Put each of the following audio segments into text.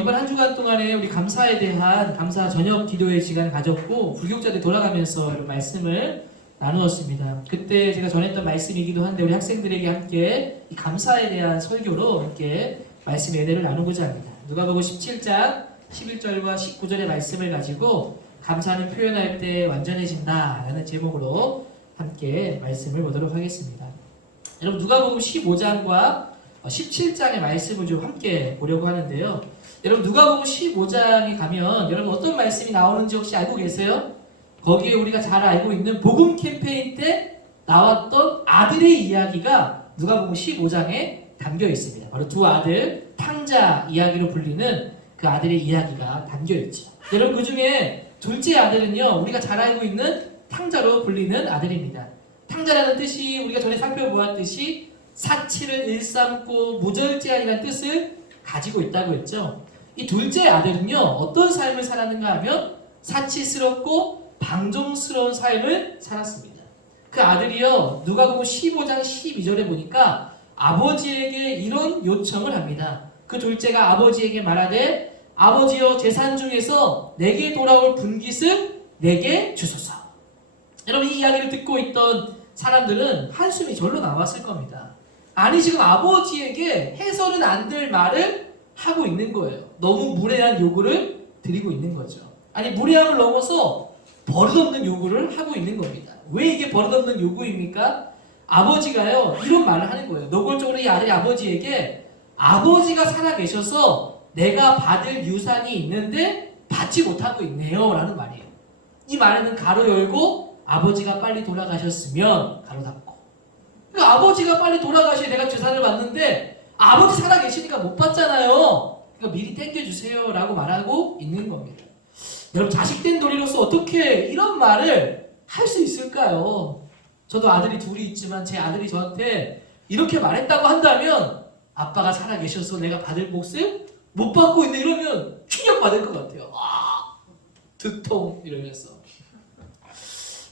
이번 한 주간 동안에 우리 감사에 대한 감사 저녁 기도의 시간 가졌고 불교자들 돌아가면서 이런 말씀을 나누었습니다. 그때 제가 전했던 말씀이기도 한데 우리 학생들에게 함께 이 감사에 대한 설교로 함께 말씀의 은혜를 나누고자 합니다. 누가복음 17장 11절과 19절의 말씀을 가지고 감사는 표현할 때 완전해진다 라는 제목으로 함께 말씀을 보도록 하겠습니다. 여러분 누가복음 15장과 17장의 말씀을 좀 함께 보려고 하는데요. 여러분 누가복음 15장에 가면 여러분 어떤 말씀이 나오는지 혹시 알고 계세요? 거기에 우리가 잘 알고 있는 복음 캠페인 때 나왔던 아들의 이야기가 누가복음 15장에 담겨 있습니다. 바로 두 아들 탕자 이야기로 불리는 그 아들의 이야기가 담겨 있죠. 여러분 그 중에 둘째 아들은요, 우리가 잘 알고 있는 탕자로 불리는 아들입니다. 탕자라는 뜻이 우리가 전에 살펴보았듯이 사치를 일삼고 무절제한이라는 뜻을 가지고 있다고 했죠. 이 둘째 아들은요, 어떤 삶을 살았는가 하면 사치스럽고 방종스러운 삶을 살았습니다. 그 아들이요, 누가복음 15장 12절에 보니까 아버지에게 이런 요청을 합니다. 그 둘째가 아버지에게 말하되 아버지여 재산 중에서 내게 돌아올 분깃을 내게 주소서. 여러분 이 이야기를 듣고 있던 사람들은 한숨이 절로 나왔을 겁니다. 아니 지금 아버지에게 해서는 안 될 말을 하고 있는 거예요. 너무 무례한 요구를 드리고 있는 거죠. 아니 무례함을 넘어서 버릇없는 요구를 하고 있는 겁니다. 왜 이게 버릇없는 요구입니까? 아버지가요 이런 말을 하는 거예요. 노골적으로 이 아들이 아버지에게 아버지가 살아계셔서 내가 받을 유산이 있는데 받지 못하고 있네요 라는 말이에요. 이 말에는 가로 열고 아버지가 빨리 돌아가셨으면 가로 닫고, 그러니까 아버지가 빨리 돌아가셔야 내가 재산을 받는데 아버지 살아계시니까 못 받잖아요. 그러니까 미리 땡겨주세요 라고 말하고 있는 겁니다. 여러분 자식된 도리로서 어떻게 이런 말을 할 수 있을까요? 저도 아들이 둘이 있지만 제 아들이 저한테 이렇게 말했다고 한다면 아빠가 살아계셔서 내가 받을 몫을 못 받고 있네 이러면 충격받을 것 같아요. 아, 두통 이러면서.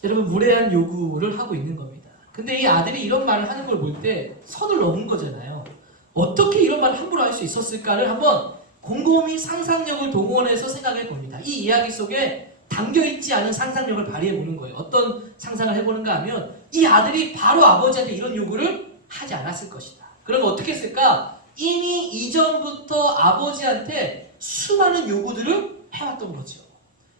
여러분 무례한 요구를 하고 있는 겁니다. 근데 이 아들이 이런 말을 하는 걸 볼 때 선을 넘은 거잖아요. 어떻게 이런 말을 함부로 할 수 있었을까를 한번 곰곰이 상상력을 동원해서 생각해 봅니다. 이 이야기 속에 담겨있지 않은 상상력을 발휘해 보는 거예요. 어떤 상상을 해보는가 하면 이 아들이 바로 아버지한테 이런 요구를 하지 않았을 것이다. 그러면 어떻게 했을까? 이미 이전부터 아버지한테 수많은 요구들을 해왔던 거죠.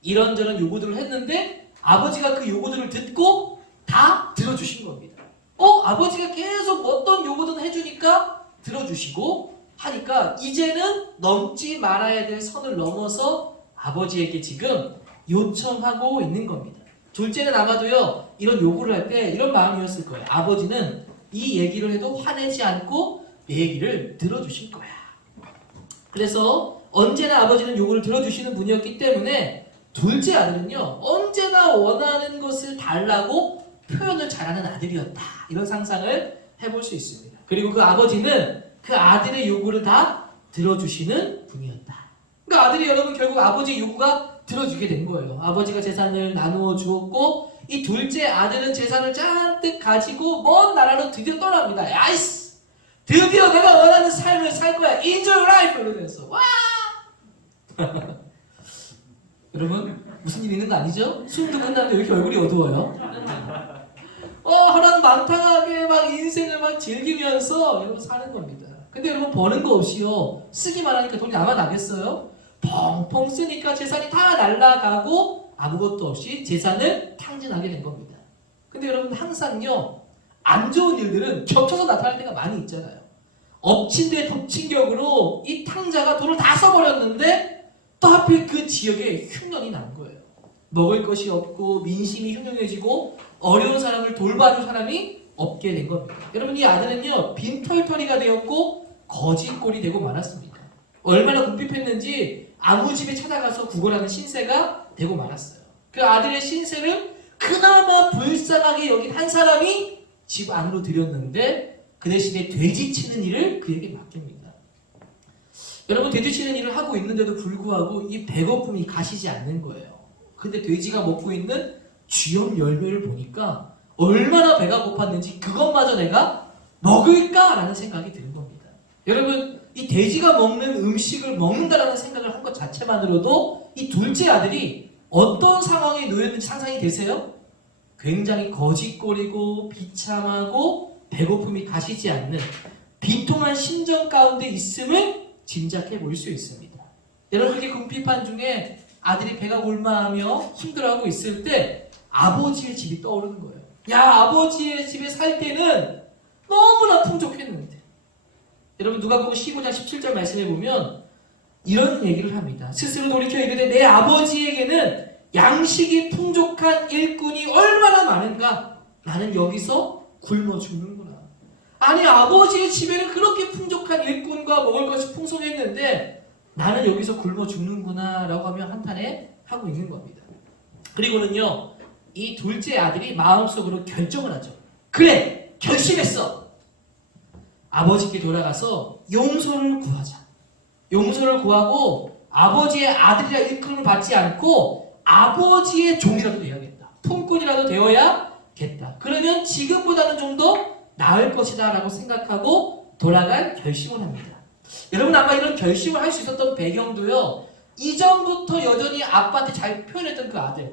이런저런 요구들을 했는데 아버지가 그 요구들을 듣고 다 들어주신 겁니다. 아버지가 계속 어떤 요구든 해주니까 들어주시고 하니까 이제는 넘지 말아야 될 선을 넘어서 아버지에게 지금 요청하고 있는 겁니다. 둘째는 아마도요 이런 요구를 할 때 이런 마음이었을 거예요. 아버지는 이 얘기를 해도 화내지 않고 내 얘기를 들어주실 거야. 그래서 언제나 아버지는 요구를 들어주시는 분이었기 때문에 둘째 아들은요 언제나 원하는 것을 달라고 표현을 잘하는 아들이었다. 이런 상상을 해볼 수 있습니다. 그리고 그 아버지는 그 아들의 요구를 다 들어주시는 분이었다. 그러니까 아들이 여러분 결국 아버지의 요구가 들어주게 된 거예요. 아버지가 재산을 나누어 주었고 이 둘째 아들은 재산을 잔뜩 가지고 먼 나라로 드디어 떠납니다. 야이씨! 드디어 내가 원하는 삶을 살 거야. Enjoy life! 이러면서 와! 여러분 무슨 일 있는 거 아니죠? 수업도 끝났는데 왜 이렇게 얼굴이 어두워요? 하나는 망탕하게 막 인생을 막 즐기면서 여러분 사는 겁니다. 근데 여러분 버는 거 없이요 쓰기만 하니까 돈이 남아나겠어요? 펑펑 쓰니까 재산이 다 날아가고 아무것도 없이 재산을 탕진하게 된 겁니다. 근데 여러분 항상요 안 좋은 일들은 겹쳐서 나타날 때가 많이 있잖아요. 엎친 데 덮친 격으로 이 탕자가 돈을 다 써버렸는데 또 하필 그 지역에 흉년이 난 거예요. 먹을 것이 없고 민심이 흉흉해지고 어려운 사람을 돌봐줄 사람이 없게 된 겁니다. 여러분 이 아들은요 빈털터리가 되었고 거지꼴이 되고 말았습니다. 얼마나 궁핍했는지 아무 집에 찾아가서 구걸하는 신세가 되고 말았어요. 그 아들의 신세를 그나마 불쌍하게 여긴 한 사람이 집 안으로 들였는데 그 대신에 돼지치는 일을 그에게 맡깁니다. 여러분 돼지치는 일을 하고 있는데도 불구하고 이 배고픔이 가시지 않는 거예요. 근데 돼지가 먹고 있는 쥐염 열매를 보니까 얼마나 배가 고팠는지 그것마저 내가 먹을까라는 생각이 드는 겁니다. 여러분 이 돼지가 먹는 음식을 먹는다라는 생각을 한 것 자체만으로도 이 둘째 아들이 어떤 상황에 놓였는지 상상이 되세요? 굉장히 거짓거리고 비참하고 배고픔이 가시지 않는 비통한 심정 가운데 있음을 짐작해 볼 수 있습니다. 여러분, 이렇게 궁핍한 중에 아들이 배가 골마하며 힘들어하고 있을 때 아버지의 집이 떠오르는 거예요. 야, 아버지의 집에 살 때는 너무나 풍족했는데. 여러분, 누가복음 15장 17절 말씀해 보면 이런 얘기를 합니다. 스스로 돌이켜 이르되 내 아버지에게는 양식이 풍족한 일꾼이 얼마나 많은가? 나는 여기서 굶어 죽는구나. 아니, 아버지의 집에는 그렇게 풍족한 일꾼과 먹을 것이 풍성했는데 나는 여기서 굶어 죽는구나 라고 하며 한탄에 하고 있는 겁니다. 그리고는요, 이 둘째 아들이 마음속으로 결정을 하죠. 그래, 결심했어. 아버지께 돌아가서 용서를 구하자. 용서를 구하고 아버지의 아들이라 일꾼을 받지 않고 아버지의 종이라도 되어야겠다. 품꾼이라도 되어야겠다. 그러면 지금보다는 좀 더 나을 것이다 라고 생각하고 돌아갈 결심을 합니다. 여러분, 아마 이런 결심을 할 수 있었던 배경도요, 이전부터 여전히 아빠한테 잘 표현했던 그 아들의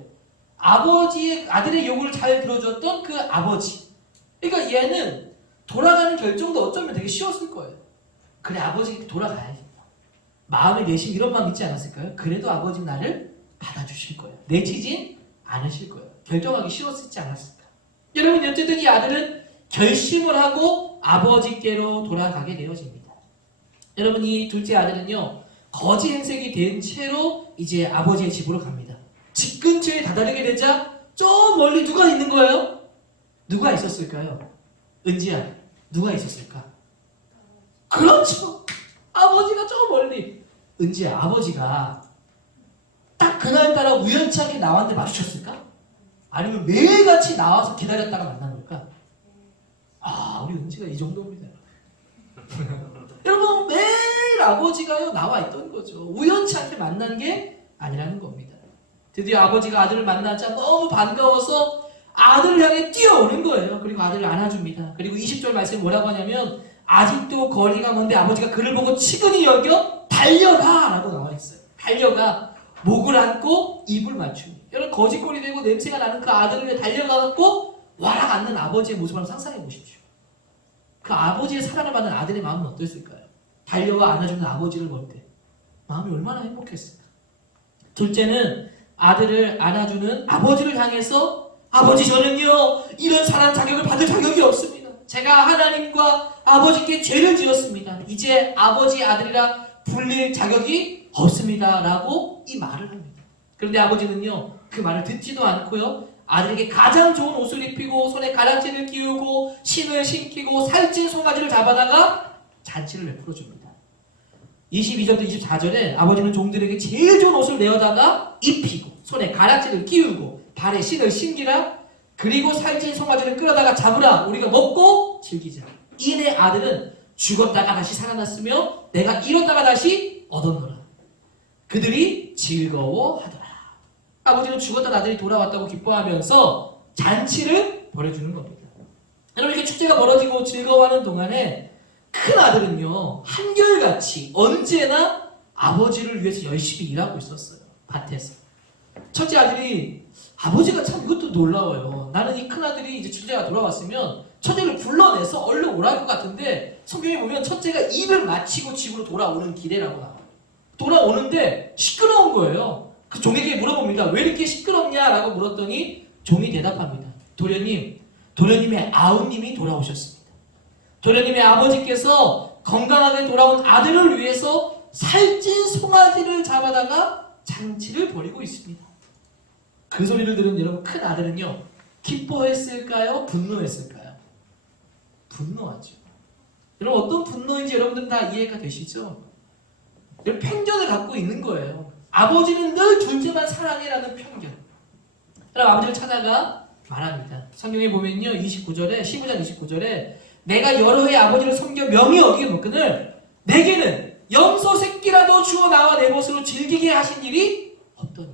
요구를 잘 들어줬던 그 아버지. 그러니까 얘는 돌아가는 결정도 어쩌면 되게 쉬웠을 거예요. 그래, 아버지께 돌아가야겠다. 마음에 내심 이런 마음 있지 않았을까요? 그래도 아버지는 나를 받아주실 거예요. 내치진 않으실 거예요. 결정하기 쉬웠지 않았을까? 여러분, 어쨌든 이 아들은 결심을 하고 아버지께로 돌아가게 되어집니다. 여러분, 이 둘째 아들은요, 거지 행색이 된 채로 이제 아버지의 집으로 갑니다. 집 근처에 다다르게 되자 저 멀리 누가 있는 거예요? 누가 있었을까요? 은지야, 누가 있었을까? 그렇죠. 아버지가 저 멀리. 은지야, 아버지가 딱 그날따라 우연치 않게 나왔는데 마주쳤을까? 아니면 매일같이 나와서 기다렸다가 만난 걸까? 아, 우리 은지가 이 정도입니다. 여러분, 매일 아버지가요 나와 있던 거죠. 우연치 않게 만난 게 아니라는 겁니다. 드디어 아버지가 아들을 만나자 너무 반가워서 아들을 향해 뛰어오는 거예요. 그리고 아들을 안아줍니다. 그리고 20절 말씀에 뭐라고 하냐면 아직도 거리가 먼데 아버지가 그를 보고 치근히 여겨 달려가 라고 나와 있어요. 달려가 목을 안고 입을 맞추니. 여러분, 거짓골이 되고 냄새가 나는 그 아들을 위해 달려가고 와락 앉는 아버지의 모습을 한번 상상해 보십시오. 그 아버지의 사랑을 받는 아들의 마음은 어땠을까요? 달려와 안아주는 아버지를 볼 때 마음이 얼마나 행복했을까? 둘째는 아들을 안아주는 아버지를 향해서 아버지, 저는요 이런 사랑 자격을 받을 자격이 없습니다. 제가 하나님과 아버지께 죄를 지었습니다. 이제 아버지 아들이라 불릴 자격이 없습니다 라고 이 말을 합니다. 그런데 아버지는요 그 말을 듣지도 않고요, 아들에게 가장 좋은 옷을 입히고 손에 가락지를 끼우고 신을 신기고 살찐 송아지를 잡아다가 잔치를 베풀어 줍니다. 22절부터 24절에 아버지는 종들에게 제일 좋은 옷을 내어다가 입히고 손에 가락지를 끼우고 발에 신을 신기라, 그리고 살찐 송아지를 끌어다가 잡으라, 우리가 먹고 즐기자. 이내 아들은 죽었다가 다시 살아났으며 내가 잃었다가 다시 얻었노라. 그들이 즐거워하더라. 아버지는 죽었던 아들이 돌아왔다고 기뻐하면서 잔치를 벌여주는 겁니다. 여러분, 이렇게 축제가 벌어지고 즐거워하는 동안에 큰 아들은요 한결같이 언제나 아버지를 위해서 열심히 일하고 있었어요. 밭에서. 첫째 아들이, 아버지가 참 이것도 놀라워요. 나는 이 큰 아들이 이제 주제가 돌아왔으면 첫째를 불러내서 얼른 오랄 것 같은데 성경에 보면 첫째가 일을 마치고 집으로 돌아오는 길에라고 나와요. 돌아오는데 시끄러운 거예요. 그 종에게 물어봅니다. 왜 이렇게 시끄럽냐라고 물었더니 종이 대답합니다. 도련님의 아우님이 돌아오셨습니다. 도련님의 아버지께서 건강하게 돌아온 아들을 위해서 살찐 송아지를 잡아다가 잔치를 벌이고 있습니다. 그 소리를 들은 여러분, 큰 아들은요 기뻐했을까요? 분노했을까요? 분노하죠. 여러분, 어떤 분노인지 여러분들은 다 이해가 되시죠? 편견을 갖고 있는 거예요. 아버지는 늘 둘째만 사랑해라는 편견. 여러분, 아버지를 찾아가 말합니다. 성경에 보면요 29절에 15장 29절에 내가 여러 해 아버지를 섬겨 명이 어기거늘 내게는 염소 새끼라도 주어 나와 내 것으로 즐기게 하신 일이 없더니.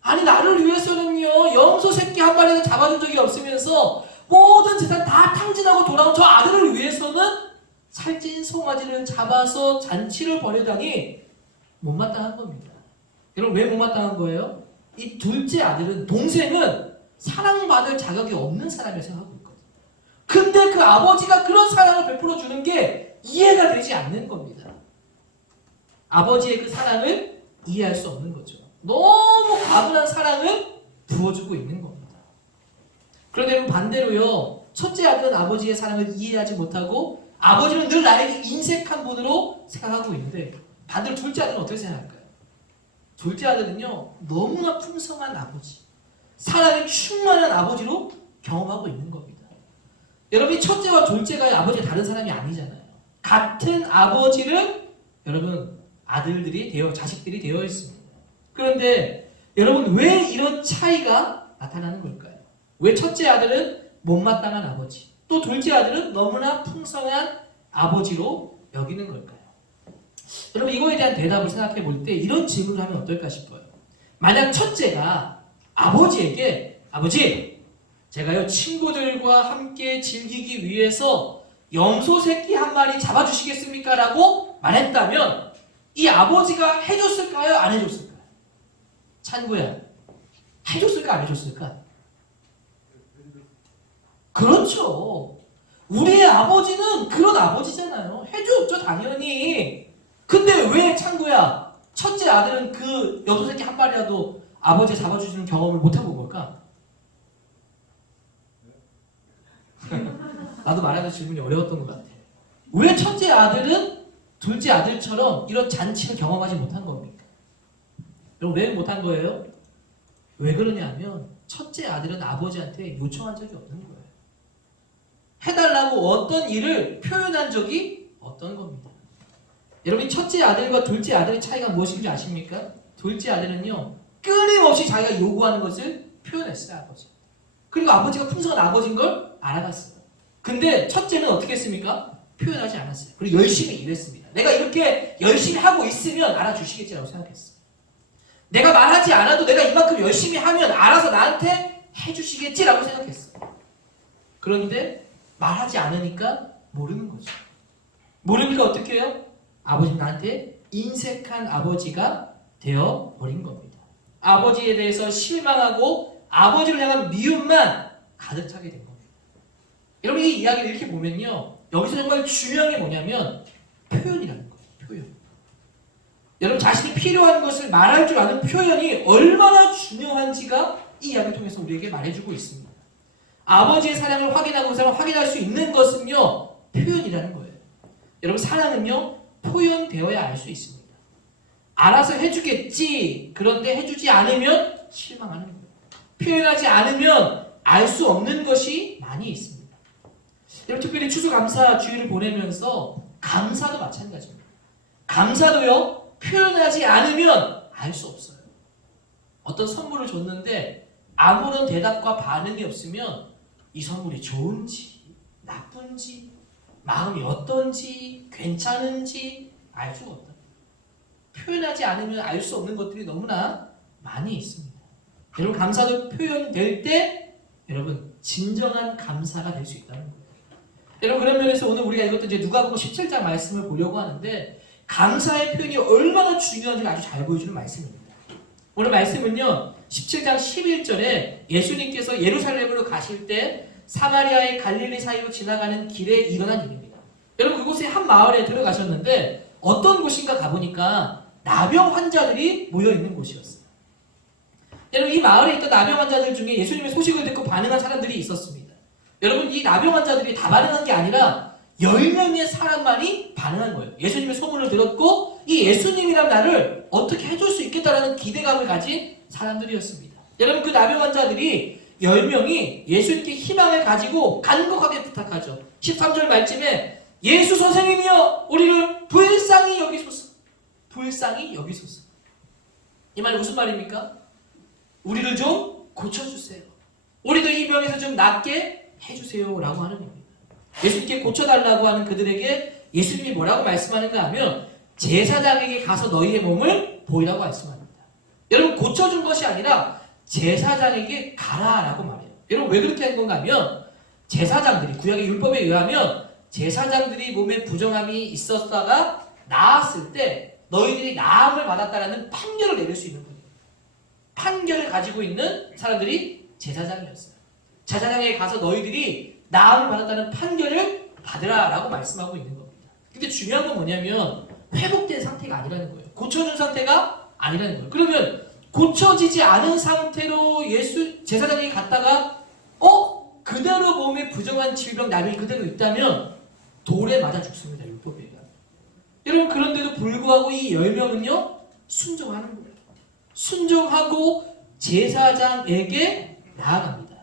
아니, 나를 위해서는요 염소 새끼 한 마리도 잡아준 적이 없으면서 모든 재산 다 탕진하고 돌아온 저 아들을 위해서는 살찐 송아지를 잡아서 잔치를 벌이다니 못마땅한 겁니다. 여러분 왜 못마땅한 거예요? 이 둘째 아들은 동생은 사랑받을 자격이 없는 사람이라고 생각하고 있거든요. 근데 그 아버지가 그런 사랑을 베풀어 주는 게 이해가 되지 않는 겁니다. 아버지의 그 사랑을 이해할 수 없는 거죠. 너무 과분한 사랑을 부어주고 있는 겁니다. 그런데 반대로요, 첫째 아들은 아버지의 사랑을 이해하지 못하고 아버지는 늘 나에게 인색한 분으로 생각하고 있는데 반대로 둘째 아들은 어떻게 생각할까요? 둘째 아들은요, 너무나 풍성한 아버지, 사랑에 충만한 아버지로 경험하고 있는 겁니다. 여러분, 첫째와 둘째가 아버지가 다른 사람이 아니잖아요. 같은 아버지를 여러분 아들들이 자식들이 되어 있습니다. 그런데 여러분 왜 이런 차이가 나타나는 걸까요? 왜 첫째 아들은 못마땅한 아버지, 또 둘째 아들은 너무나 풍성한 아버지로 여기는 걸까요? 여러분 이거에 대한 대답을 생각해 볼 때 이런 질문을 하면 어떨까 싶어요. 만약 첫째가 아버지에게 아버지, 제가요 친구들과 함께 즐기기 위해서 염소 새끼 한 마리 잡아주시겠습니까? 라고 말했다면 이 아버지가 해줬을까요? 안 해줬을까요? 찬구야, 해줬을까? 안 해줬을까? 그렇죠. 우리의 아버지는 그런 아버지잖아요. 해줬죠, 당연히. 근데 왜 창구야, 첫째 아들은 그 염소 새끼 한 마리라도 아버지 잡아주시는 경험을 못 해본 걸까? 나도 말하는 질문이 어려웠던 것 같아. 왜 첫째 아들은 둘째 아들처럼 이런 잔치를 경험하지 못한 겁니까? 여러분 왜 못한 거예요? 왜 그러냐면 첫째 아들은 아버지한테 요청한 적이 없는 거예요. 해달라고 어떤 일을 표현한 적이 없던 겁니다. 여러분 첫째 아들과 둘째 아들의 차이가 무엇인지 아십니까? 둘째 아들은요 끊임없이 자기가 요구하는 것을 표현했어요. 아버지. 그리고 아버지가 풍성한 아버지인 걸 알아갔어요. 근데 첫째는 어떻게 했습니까? 표현하지 않았어요. 그리고 열심히 일했습니다. 내가 이렇게 열심히 하고 있으면 알아주시겠지라고 생각했어요. 내가 말하지 않아도 내가 이만큼 열심히 하면 알아서 나한테 해주시겠지라고 생각했어요. 그런데 말하지 않으니까 모르는 거죠. 모르니까 어떻게 해요? 아버지는 나한테 인색한 아버지가 되어버린 겁니다. 아버지에 대해서 실망하고 아버지를 향한 미움만 가득 차게 된 겁니다. 여러분 이 이야기를 이렇게 보면요, 여기서 정말 중요한 게 뭐냐면 표현이라는 거예요. 표현. 여러분 자신이 필요한 것을 말할 줄 아는 표현이 얼마나 중요한지가 이 이야기를 통해서 우리에게 말해주고 있습니다. 아버지의 사랑을 확인하고 그 사랑을 확인할 수 있는 것은요 표현이라는 거예요. 여러분 사랑은요 표현되어야 알 수 있습니다. 알아서 해주겠지, 그런데 해주지 않으면 실망하는 거예요. 표현하지 않으면 알 수 없는 것이 많이 있습니다. 여러분 특별히 추수감사 주일을 보내면서 감사도 마찬가지입니다. 감사도요 표현하지 않으면 알 수 없어요. 어떤 선물을 줬는데 아무런 대답과 반응이 없으면 이 선물이 좋은지 나쁜지 마음이 어떤지 괜찮은지 알 수가 없다. 표현하지 않으면 알 수 없는 것들이 너무나 많이 있습니다. 여러분 감사도 표현될 때 여러분 진정한 감사가 될 수 있다는 거예요. 여러분 그런 면에서 오늘 우리가 읽었던 이제 누가복음 17장 말씀을 보려고 하는데 감사의 표현이 얼마나 중요한지 아주 잘 보여주는 말씀입니다. 오늘 말씀은요 17장 11절에 예수님께서 예루살렘으로 가실 때 사마리아의 갈릴리 사이로 지나가는 길에 일어난 일입니다. 여러분 그곳에 한 마을에 들어가셨는데 어떤 곳인가 가보니까 나병 환자들이 모여있는 곳이었어요. 여러분 이 마을에 있던 나병 환자들 중에 예수님의 소식을 듣고 반응한 사람들이 있었습니다. 여러분 이 나병 환자들이 다 반응한 게 아니라 10명의 사람만이 반응한 거예요. 예수님의 소문을 들었고 이 예수님이란 나를 어떻게 해줄 수 있겠다라는 기대감을 가진 사람들이었습니다. 여러분 그 나병 환자들이 10명이 예수님께 희망을 가지고 간곡하게 부탁하죠. 13절 말씀에 예수 선생님이여 우리를 불쌍히 여기소서. 불쌍히 여기소서. 이 말이 무슨 말입니까? 우리를 좀 고쳐주세요. 우리도 이 병에서 좀 낫게 해주세요 라고 하는 겁니다. 예수님께 고쳐달라고 하는 그들에게 예수님이 뭐라고 말씀하는가 하면 제사장에게 가서 너희의 몸을 보이라고 말씀합니다. 여러분 고쳐준 것이 아니라 제사장에게 가라라고 말해요. 여러분 왜 그렇게 한 건가 하면 제사장들이 구약의 율법에 의하면 제사장들이 몸에 부정함이 있었다가 나았을 때 너희들이 나음을 받았다라는 판결을 내릴 수 있는 분이에요. 판결을 가지고 있는 사람들이 제사장이었어요. 제사장에 가서 너희들이 나음을 받았다는 판결을 받으라라고 말씀하고 있는 겁니다. 근데 중요한 건 뭐냐면 회복된 상태가 아니라는 거예요. 고쳐준 상태가 아니라는 거예요. 그러면 고쳐지지 않은 상태로 제사장이 갔다가 그대로 몸에 부정한 질병 남이 그대로 있다면 돌에 맞아 죽습니다. 율법에 의하면. 여러분 그런데도 불구하고 이 10명은요 순종하는 거예요. 순종하고 제사장에게 나아갑니다.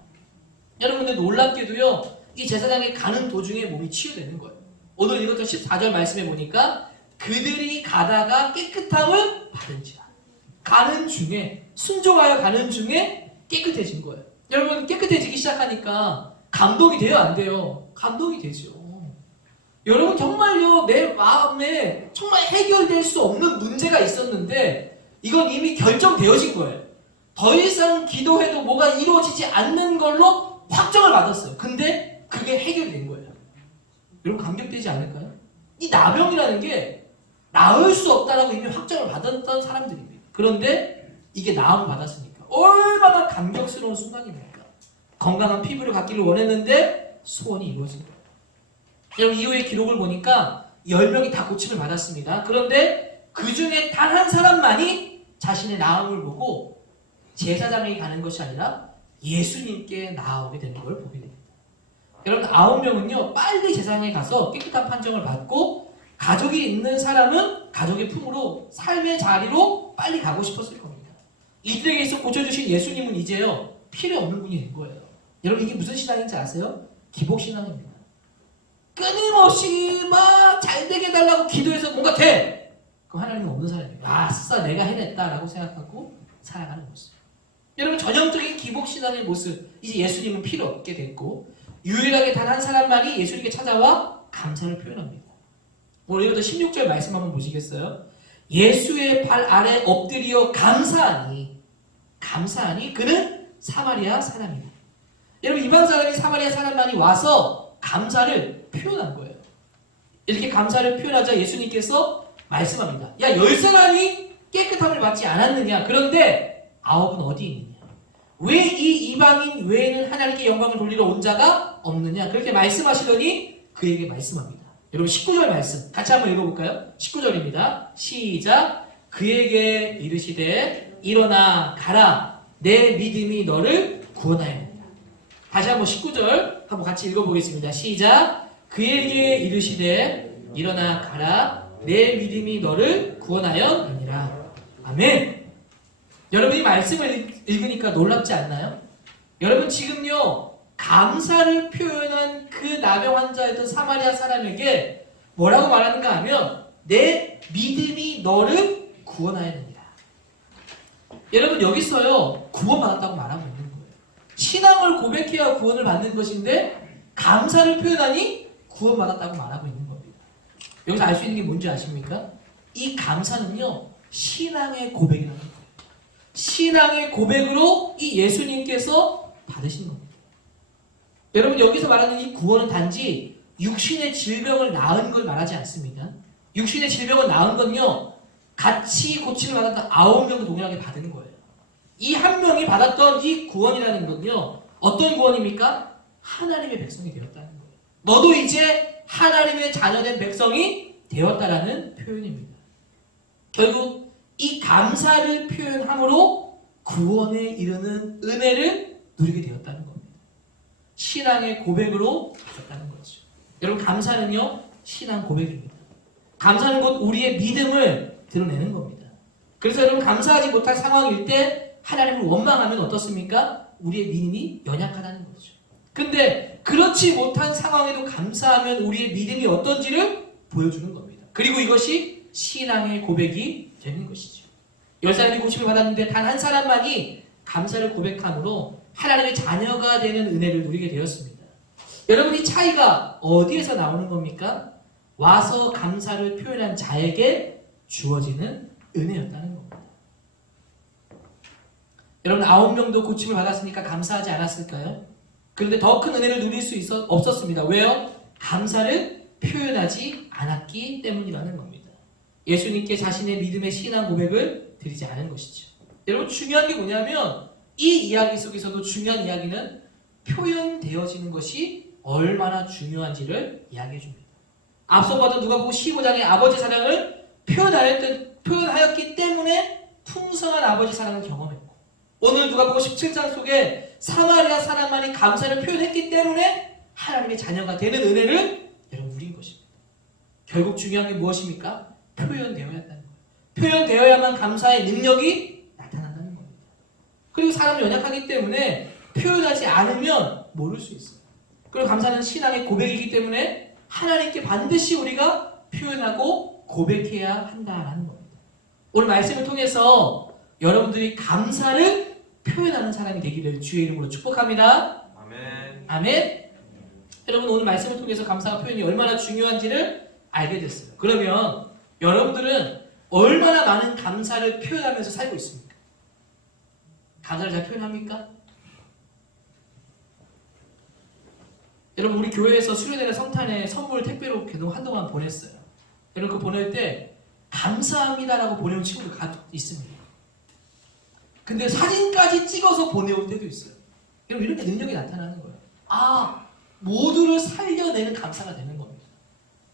여러분 근데 놀랍게도요 이 제사장이 가는 도중에 몸이 치유되는 거예요. 오늘 읽었던 14절 말씀에 보니까 그들이 가다가 깨끗함을 받은지라. 가는 중에 순종하여 가는 중에 깨끗해진 거예요. 여러분 깨끗해지기 시작하니까 감동이 돼요 안 돼요? 감동이 되죠. 여러분 정말요 내 마음에 정말 해결될 수 없는 문제가 있었는데 이건 이미 결정되어진 거예요. 더 이상 기도해도 뭐가 이루어지지 않는 걸로 확정을 받았어요. 근데 그게 해결된 거예요. 여러분 감격되지 않을까요? 이 나병이라는 게 나을 수 없다라고 이미 확정을 받았던 사람들입니다. 그런데 이게 나음 받았으니까 얼마나 감격스러운 순간입니까? 건강한 피부를 갖기를 원했는데 소원이 이루어진 거예요. 여러분 이후의 기록을 보니까 10명이 다 고침을 받았습니다. 그런데 그 중에 단 한 사람만이 자신의 나음을 보고 제사장에게 가는 것이 아니라 예수님께 나아오게 되는 걸 보게 됩니다. 여러분 9명은요 빨리 제사장에 가서 깨끗한 판정을 받고 가족이 있는 사람은 가족의 품으로 삶의 자리로 빨리 가고 싶었을 겁니다. 이들에게서 고쳐주신 예수님은 이제요 필요 없는 분이 된 거예요. 여러분 이게 무슨 신앙인지 아세요? 기복신앙입니다. 끊임없이 막 잘 되게 해달라고 기도해서 뭔가 돼! 그럼 하나님은 없는 사람이에요. 아싸 내가 해냈다라고 생각하고 살아가는 모습. 여러분 전형적인 기복신앙의 모습. 이제 예수님은 필요 없게 됐고 유일하게 단 한 사람만이 예수님께 찾아와 감사를 표현합니다. 오늘 이것도 16절 말씀 한번 보시겠어요? 예수의 발 아래 엎드려 감사하니 그는 사마리아 사람이다. 여러분 이방 사람이 사마리아 사람만이 와서 감사를 표현한 거예요. 이렇게 감사를 표현하자 예수님께서 말씀합니다. 야 10사람이 깨끗함을 받지 않았느냐? 그런데 9은 어디 있느냐? 왜 이 이방인 외에는 하나님께 영광을 돌리러 온 자가 없느냐? 그렇게 말씀하시더니 그에게 말씀합니다. 여러분 19절 말씀 같이 한번 읽어볼까요? 19절입니다. 시작. 그에게 이르시되 일어나 가라 내 믿음이 너를 구원하였느니라. 다시 한번 19절 한번 같이 읽어보겠습니다. 시작. 그에게 이르시되 일어나 가라 내 믿음이 너를 구원하였느니라. 아멘. 여러분 이 말씀을 읽으니까 놀랍지 않나요? 여러분 지금요 감사를 표현한 그 나병 환자였던 사마리아 사람에게 뭐라고 말하는가 하면 내 믿음이 너를 구원하였느니라. 여러분 여기서요 구원받았다고 말하고 있는 거예요. 신앙을 고백해야 구원을 받는 것인데 감사를 표현하니 구원받았다고 말하고 있는 겁니다. 여기서 알 수 있는 게 뭔지 아십니까? 이 감사는요 신앙의 고백이라는 거예요. 신앙의 고백으로 이 예수님께서 받으신 겁니다. 여러분 여기서 말하는 이 구원은 단지 육신의 질병을 나은 걸 말하지 않습니다. 육신의 질병을 나은 건요 같이 고침을 받았던 9명도 동일하게 받은 거예요. 이 한 명이 받았던 이 구원이라는 건요 어떤 구원입니까? 하나님의 백성이 되었다는 거예요. 너도 이제 하나님의 자녀된 백성이 되었다라는 표현입니다. 결국 이 감사를 표현함으로 구원에 이르는 은혜를 누리게 되었다는 겁니다. 신앙의 고백으로 받았다는 거죠. 여러분 감사는요 신앙 고백입니다. 감사는 곧 우리의 믿음을 드러내는 겁니다. 그래서 여러분 감사하지 못할 상황일 때 하나님을 원망하면 어떻습니까? 우리의 믿음이 연약하다는 거죠. 근데 그렇지 못한 상황에도 감사하면 우리의 믿음이 어떤지를 보여주는 겁니다. 그리고 이것이 신앙의 고백이 되는 것이죠. 10사람이 고침을 받았는데 단 한 사람만이 감사를 고백함으로 하나님의 자녀가 되는 은혜를 누리게 되었습니다. 여러분 이 차이가 어디에서 나오는 겁니까? 와서 감사를 표현한 자에게 주어지는 은혜였다는 겁니다. 여러분 9명도 고침을 받았으니까 감사하지 않았을까요? 그런데 더 큰 은혜를 누릴 수 없었습니다. 왜요? 감사를 표현하지 않았기 때문이라는 겁니다. 예수님께 자신의 믿음의 신앙 고백을 드리지 않은 것이죠. 여러분 중요한 게 뭐냐면 이 이야기 속에서도 중요한 이야기는 표현되어지는 것이 얼마나 중요한지를 이야기해 줍니다. 앞서 봤던 누가복음 15장의 아버지 사랑을 표현하였기 때문에 풍성한 아버지 사랑을 경험했고, 오늘 누가복음 17장 속에 사마리아 사람만이 감사를 표현했기 때문에 하나님의 자녀가 되는 은혜를 여러분 누린 것입니다. 결국 중요한 게 무엇입니까? 표현되어야 한다는 거예요. 표현되어야만 감사의 능력이 나타난다는 겁니다. 그리고 사람은 연약하기 때문에 표현하지 않으면 모를 수 있어요. 그리고 감사는 신앙의 고백이기 때문에 하나님께 반드시 우리가 표현하고 고백해야 한다는 겁니다. 오늘 말씀을 통해서 여러분들이 감사를 표현하는 사람이 되기를 주의 이름으로 축복합니다. 아멘. 아멘. 여러분 오늘 말씀을 통해서 감사가 표현이 얼마나 중요한지를 알게 됐어요. 그러면 여러분들은 얼마나 많은 감사를 표현하면서 살고 있습니까? 감사를 잘 표현합니까? 여러분 우리 교회에서 수련회나 성탄에 선물 택배로 계속 한동안 보냈어요. 여러분 그 보낼 때 감사합니다라고 보내온 친구들 가끔 있습니다. 근데 사진까지 찍어서 보내올 때도 있어요. 여러분 이렇게 능력이 나타나는 거예요. 모두를 살려내는 감사가 되는 겁니다.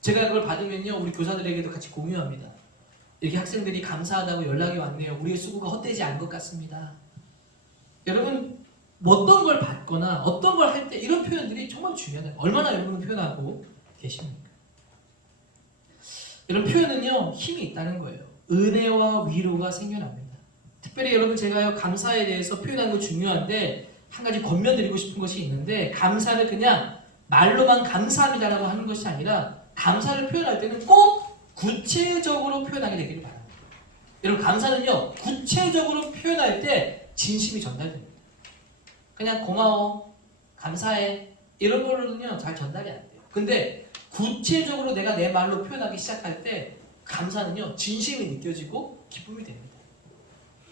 제가 그걸 받으면요 우리 교사들에게도 같이 공유합니다. 이렇게 학생들이 감사하다고 연락이 왔네요. 우리의 수고가 헛되지 않은 것 같습니다. 여러분 어떤 걸 받거나 어떤 걸 할 때 이런 표현들이 정말 중요하다. 얼마나 여러분은 표현하고 계십니까? 이런 표현은요 힘이 있다는 거예요. 은혜와 위로가 생겨납니다. 특별히 여러분 제가요 감사에 대해서 표현하는 거 중요한데 한 가지 권면드리고 싶은 것이 있는데, 감사를 그냥 말로만 감사합니다라고 하는 것이 아니라 감사를 표현할 때는 꼭 구체적으로 표현하게 되기를 바랍니다. 여러분 감사는요 구체적으로 표현할 때 진심이 전달됩니다. 그냥 고마워, 감사해 이런 걸로는요 잘 전달이 안 돼요. 근데 구체적으로 내가 내 말로 표현하기 시작할 때 감사는요 진심이 느껴지고 기쁨이 됩니다.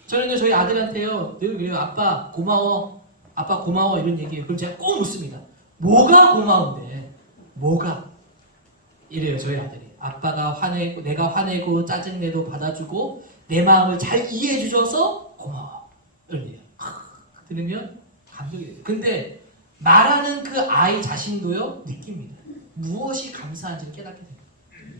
저는요 저희 아들한테요 늘 그래요. 아빠 고마워, 아빠 고마워 이런 얘기해요. 그럼 제가 꼭 묻습니다. 뭐가 고마운데? 뭐가? 이래요 저희 아들이. 아빠가 화내고 내가 화내고 짜증내도 받아주고 내 마음을 잘 이해해 주셔서 고마워 이래요. 들으면 감동이 돼요. 근데 말하는 그 아이 자신도요 느낍니다. 무엇이 감사한지를 깨닫게 됩니다.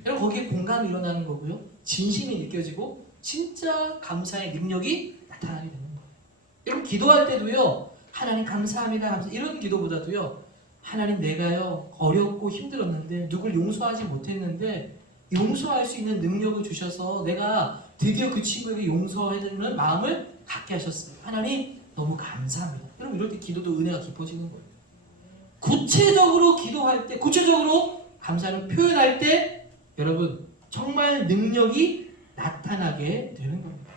여러분 거기에 공감이 일어나는 거고요. 진심이 느껴지고 진짜 감사의 능력이 나타나게 되는 거예요. 여러분 기도할 때도요. 하나님 감사합니다. 이런 기도보다도요. 하나님 내가요 어렵고 힘들었는데 누굴 용서하지 못했는데 용서할 수 있는 능력을 주셔서 내가 드디어 그 친구에게 용서해드리는 마음을 갖게 하셨어요. 하나님 너무 감사합니다. 여러분 이럴 때 기도도 은혜가 깊어지는 거예요. 구체적으로 기도할 때, 구체적으로 감사를 표현할 때 여러분 정말 능력이 나타나게 되는 겁니다.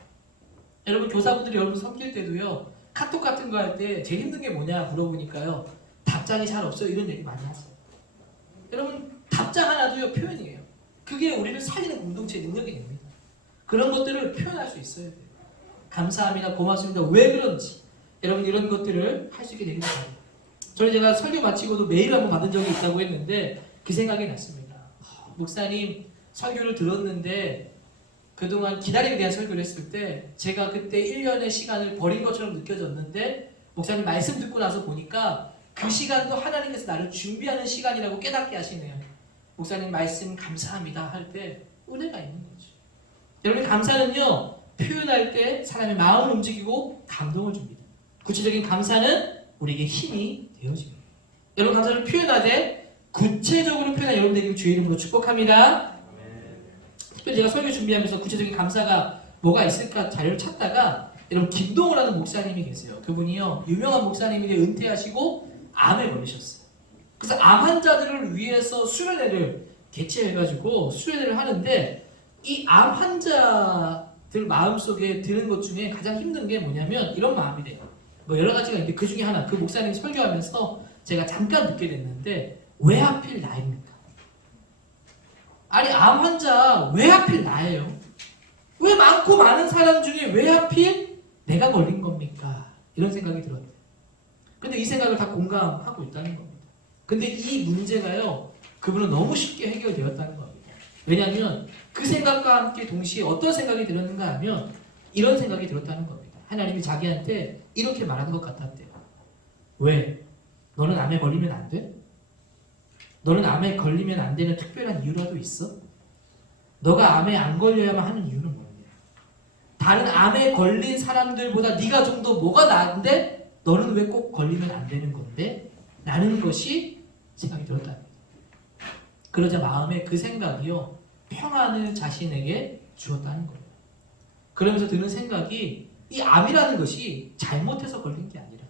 여러분 교사분들이 여러분 섬길 때도요 카톡 같은 거 할 때 제일 힘든 게 뭐냐 물어보니까요 답장이 잘 없어요 이런 얘기 많이 하세요. 여러분 답장 하나도요 표현이에요. 그게 우리를 살리는 공동체 능력이 됩니다. 그런 것들을 표현할 수 있어야 돼요. 감사합니다, 고맙습니다, 왜 그런지 여러분 이런 것들을 할 수 있게 되는 거예요. 저는 제가 설교 마치고도 메일을 한번 받은 적이 있다고 했는데 그 생각이 났습니다. 목사님 설교를 들었는데 그동안 기다림에 대한 설교를 했을 때 제가 그때 1년의 시간을 버린 것처럼 느껴졌는데 목사님 말씀 듣고 나서 보니까 그 시간도 하나님께서 나를 준비하는 시간이라고 깨닫게 하시네요. 목사님 말씀 감사합니다 할 때 은혜가 있는 거죠. 여러분 감사는요 표현할 때 사람의 마음을 움직이고 감동을 줍니다. 구체적인 감사는 우리에게 힘이 되어집니다. 여러분 감사를 표현하되 구체적으로 표현한 여러분 되기를 주의 이름으로 축복합니다. 특별히 제가 설교 준비하면서 구체적인 감사가 뭐가 있을까 자료를 찾다가 여러분 김동호라는 목사님이 계세요. 그분이요 유명한 목사님인데 은퇴하시고 암에 걸리셨어요. 그래서 암 환자들을 위해서 수련회를 개최해가지고 수련회를 하는데 이 암 환자들 마음속에 드는 것 중에 가장 힘든 게 뭐냐면 이런 마음이래요. 뭐 여러 가지가 있는데 그 중에 하나 그 목사님이 설교하면서 제가 잠깐 듣게 됐는데 왜 하필 나입니까? 아니 암 환자 왜 하필 나예요? 왜 많고 많은 사람 중에 왜 하필 내가 걸린 겁니까? 이런 생각이 들었대요. 근데 이 생각을 다 공감하고 있다는 겁니다. 근데 이 문제가요 그분은 너무 쉽게 해결되었다는 겁니다. 왜냐하면 그 생각과 함께 동시에 어떤 생각이 들었는가 하면 이런 생각이 들었다는 겁니다. 하나님이 자기한테 이렇게 말하는 것 같았대요. 왜? 너는 암에 걸리면 안 돼? 너는 암에 걸리면 안 되는 특별한 이유라도 있어? 너가 암에 안 걸려야만 하는 이유는 뭐냐? 다른 암에 걸린 사람들보다 네가 좀 더 뭐가 나은데 너는 왜 꼭 걸리면 안 되는 건데? 라는 것이 생각이 들었다. 그러자 마음에 그 생각이요 평안을 자신에게 주었다는 거예요. 그러면서 드는 생각이 이 암이라는 것이 잘못해서 걸린 게 아니라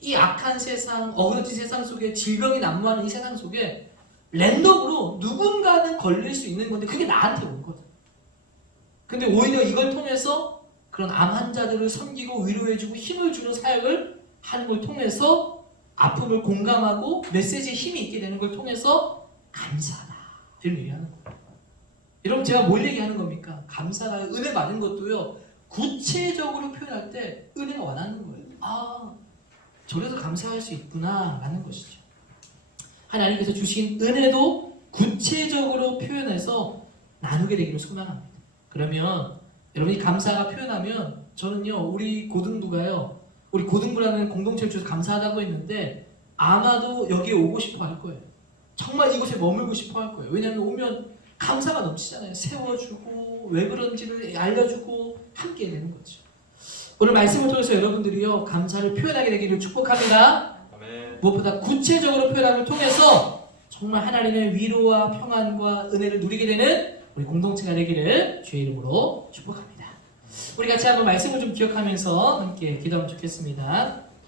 이 악한 세상, 어그러진 세상 속에 질병이 난무하는 이 세상 속에 랜덤으로 누군가는 걸릴 수 있는 건데 그게 나한테 온 거죠. 근데 오히려 이걸 통해서 그런 암 환자들을 섬기고 위로해주고 힘을 주는 사역을 하는 걸 통해서 아픔을 공감하고 메시지에 힘이 있게 되는 걸 통해서 감사하다 이런 얘기하는 거예요. 여러분 제가 뭘 얘기하는 겁니까? 감사가 은혜 받은 것도요 구체적으로 표현할 때 은혜가 와닿는 거예요. 아 저래서 감사할 수 있구나 라는 것이죠. 하나님께서 주신 은혜도 구체적으로 표현해서 나누게 되기를 소망합니다. 그러면 여러분이 감사가 표현하면 저는요 우리 고등부가요 우리 고등부라는 공동체를 주셔서 감사하다고 했는데 아마도 여기에 오고 싶어 할 거예요. 정말 이곳에 머물고 싶어 할 거예요. 왜냐하면 오면 감사가 넘치잖아요. 세워주고 왜 그런지를 알려주고 함께 되는 거죠. 오늘 말씀을 통해서 여러분들이요 감사를 표현하게 되기를 축복합니다. 아멘. 무엇보다 구체적으로 표현함을 통해서 정말 하나님의 위로와 평안과 은혜를 누리게 되는 우리 공동체가 되기를 주의 이름으로 축복합니다. 우리 같이 한번 말씀을 좀 기억하면서 함께 기도하면 좋겠습니다.